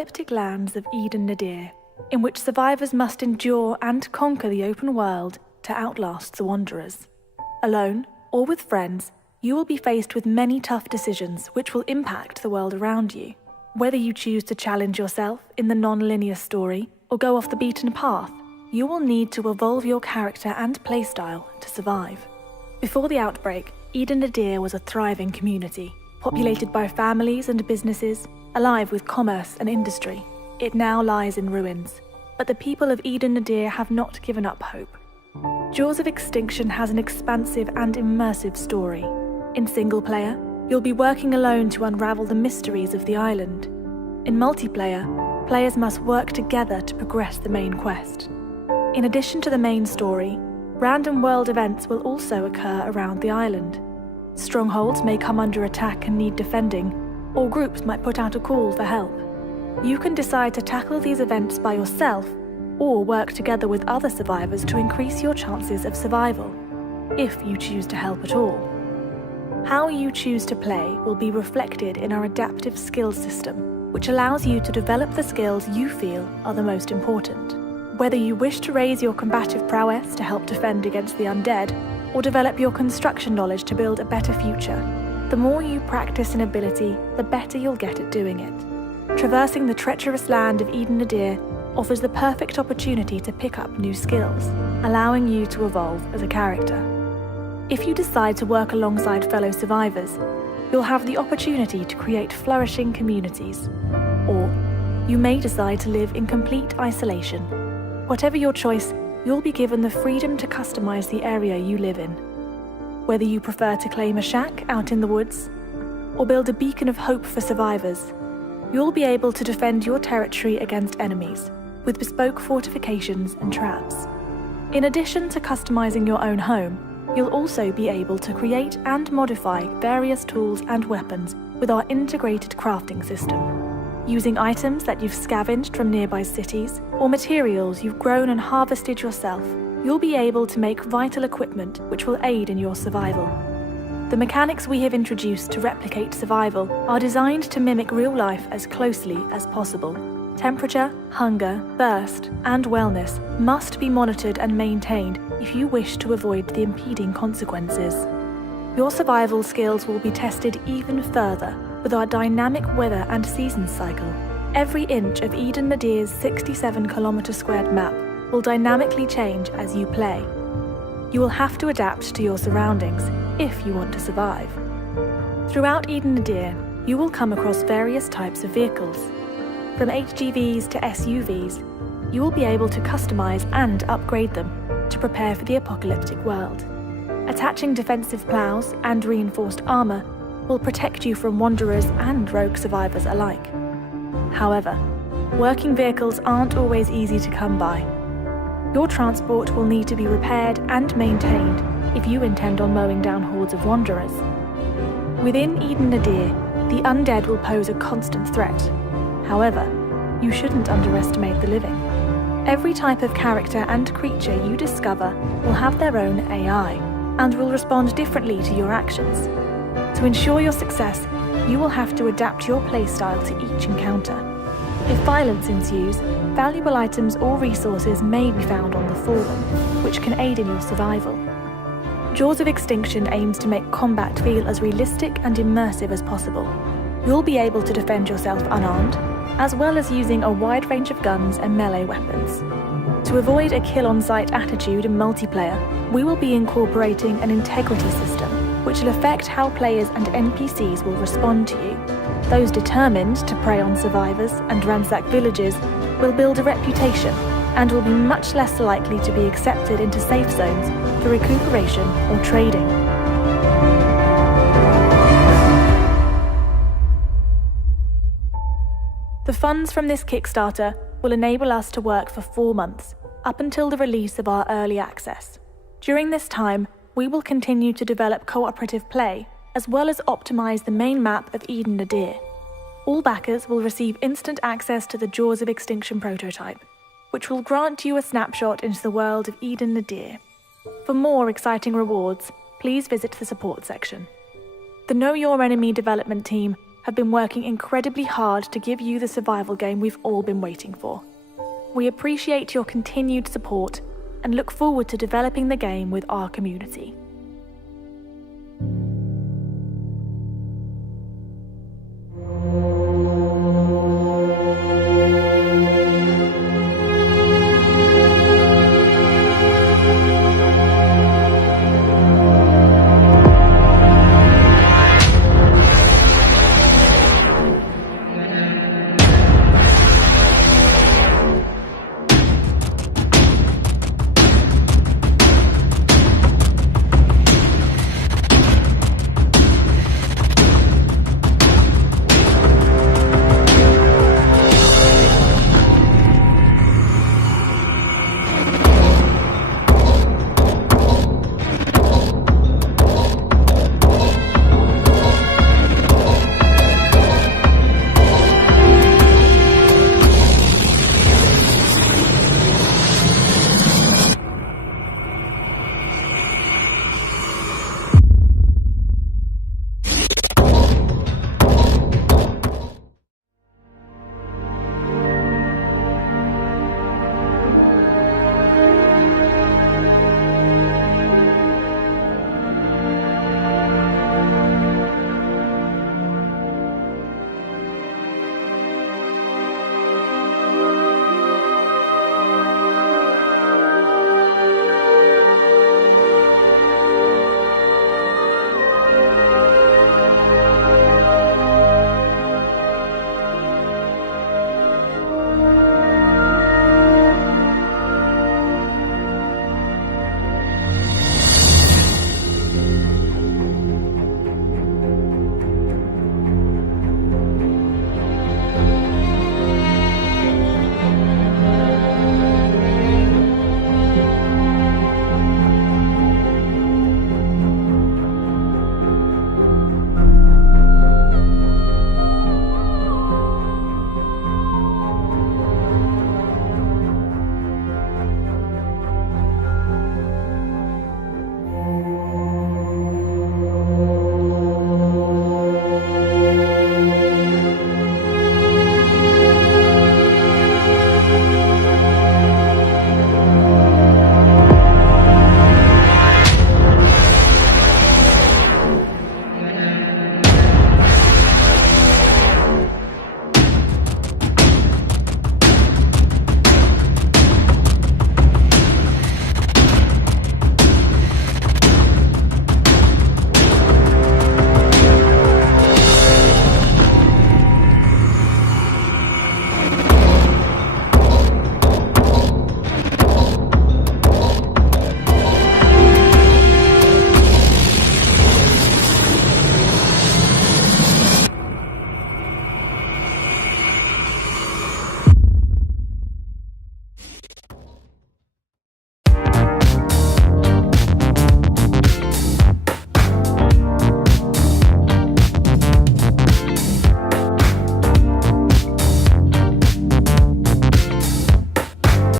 Apocalyptic lands of Eden Nadir, in which survivors must endure and conquer the open world to outlast the Wanderers. Alone, or with friends, you will be faced with many tough decisions which will impact the world around you. Whether you choose to challenge yourself in the non-linear story or go off the beaten path, you will need to evolve your character and playstyle to survive. Before the outbreak, Eden Nadir was a thriving community, populated by families and businesses, alive with commerce and industry. It now lies in ruins, but the people of Eden Nadir have not given up hope. Jaws of Extinction has an expansive and immersive story. In single player, you'll be working alone to unravel the mysteries of the island. In multiplayer, players must work together to progress the main quest. In addition to the main story, random world events will also occur around the island. Strongholds may come under attack and need defending, or groups might put out a call for help. You can decide to tackle these events by yourself, or work together with other survivors to increase your chances of survival, if you choose to help at all. How you choose to play will be reflected in our adaptive skills system, which allows you to develop the skills you feel are the most important. Whether you wish to raise your combative prowess to help defend against the undead, or develop your construction knowledge to build a better future, the more you practice an ability, the better you'll get at doing it. Traversing the treacherous land of Eden Nadir offers the perfect opportunity to pick up new skills, allowing you to evolve as a character. If you decide to work alongside fellow survivors, you'll have the opportunity to create flourishing communities. Or you may decide to live in complete isolation. Whatever your choice, you'll be given the freedom to customize the area you live in. Whether you prefer to claim a shack out in the woods, or build a beacon of hope for survivors, you'll be able to defend your territory against enemies, with bespoke fortifications and traps. In addition to customizing your own home, you'll also be able to create and modify various tools and weapons with our integrated crafting system. Using items that you've scavenged from nearby cities, or materials you've grown and harvested yourself, you'll be able to make vital equipment which will aid in your survival. The mechanics we have introduced to replicate survival are designed to mimic real life as closely as possible. Temperature, hunger, thirst, and wellness must be monitored and maintained if you wish to avoid the impeding consequences. Your survival skills will be tested even further with our dynamic weather and seasons cycle. Every inch of Eden Nadir's 67-kilometre-squared map will dynamically change as you play. You will have to adapt to your surroundings if you want to survive. Throughout Eden Nadir, you will come across various types of vehicles. From HGVs to SUVs, you will be able to customize and upgrade them to prepare for the apocalyptic world. Attaching defensive plows and reinforced armor will protect you from wanderers and rogue survivors alike. However, working vehicles aren't always easy to come by. Your transport will need to be repaired and maintained if you intend on mowing down hordes of wanderers. Within Eden Nadir, the undead will pose a constant threat. However, you shouldn't underestimate the living. Every type of character and creature you discover will have their own AI and will respond differently to your actions. To ensure your success, you will have to adapt your playstyle to each encounter. If violence ensues, valuable items or resources may be found on the Fallen, which can aid in your survival. Jaws of Extinction aims to make combat feel as realistic and immersive as possible. You'll be able to defend yourself unarmed, as well as using a wide range of guns and melee weapons. To avoid a kill-on-sight attitude in multiplayer, we will be incorporating an integrity system, which will affect how players and NPCs will respond to you. Those determined to prey on survivors and ransack villages will build a reputation and will be much less likely to be accepted into safe zones for recuperation or trading. The funds from this Kickstarter will enable us to work for 4 months, up until the release of our early access. During this time, we will continue to develop cooperative play, as well as optimize the main map of Eden Nadir. All backers will receive instant access to the Jaws of Extinction prototype, which will grant you a snapshot into the world of Eden Nadir. For more exciting rewards, please visit the support section. The Know Your Enemy development team have been working incredibly hard to give you the survival game we've all been waiting for. We appreciate your continued support and look forward to developing the game with our community.